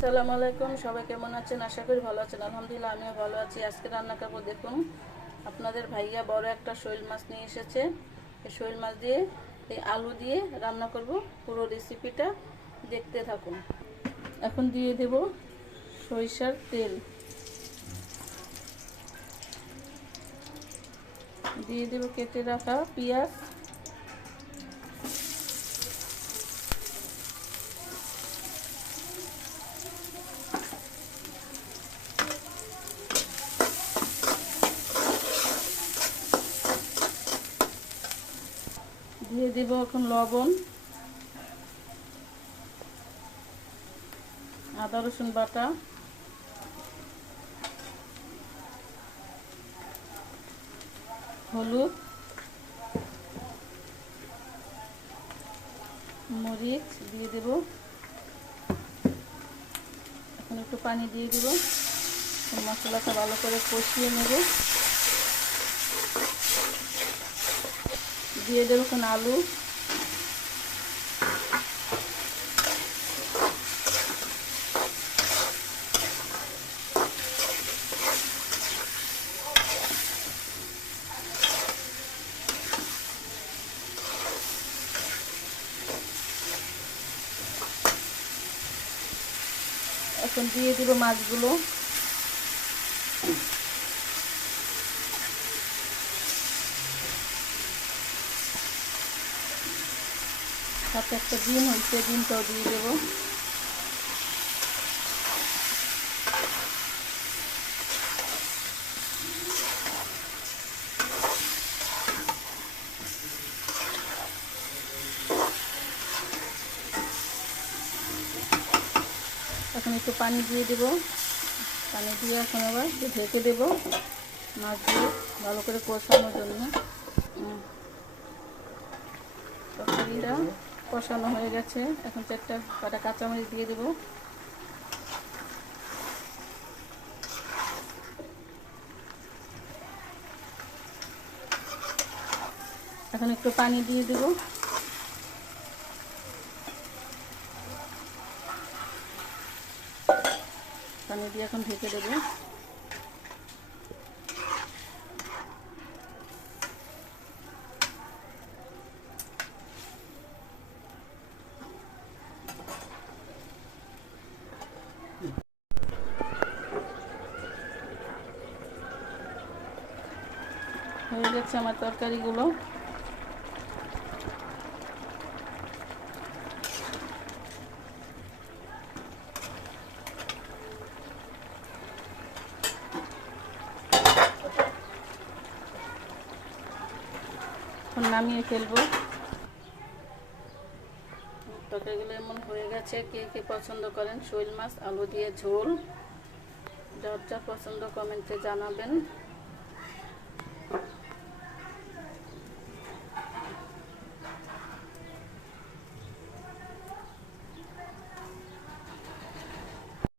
আসসালামু আলাইকুম। সবাই কেমন আছেন? আশা করি ভালো আছেন। আলহামদুলিল্লাহ আমিও ভালো আছি। আজকে রান্না করবো, দেখুন আপনাদের ভাইয়া বড় একটা শৈল মাছ নিয়ে এসেছে। এই শৈল মাছ দিয়ে এই আলু দিয়ে রান্না করব। পুরো রেসিপিটা দেখতে থাকুন। এখন দিয়ে দেব সরিষার তেল, দিয়ে দেব কেটে রাখা পেঁয়াজ, দিয়ে দেব এখন লবণ, আদা রসুন বাটা, হলুদ, মরিচ দিয়ে দেব। এখন একটু পানি দিয়ে দেব। মশলাটা ভালো করে কষিয়ে নেব। দিয়ে দেব এখন আলু, এখন দিয়ে দিব মাছগুলো। সাথে একটা ডিম হয়েছে, ডিমটাও দিয়ে দেব। এখন একটু পানি দিয়ে দেব। পানি দিয়ে এখন আবার ঢেকে দেব মাছ দিয়ে ভালো করে কষানোর জন্য। তরকারিটা কষানো হয়ে গেছে। এখন 4টা কাটা কাঁচামরিচ দিয়ে দেব। এখন একটু পানি দিয়ে দেব। পানি দিয়ে এখন ঢেকে দেব। হয়ে গেছে আমার তরকারিগুলো। এখন নামিয়ে ফেলবো। তরকারিগুলো এমন হয়ে গেছে। কে কে পছন্দ করেন শৈল মাছ আলু দিয়ে ঝোল? যার যা পছন্দ কমেন্টে জানাবেন।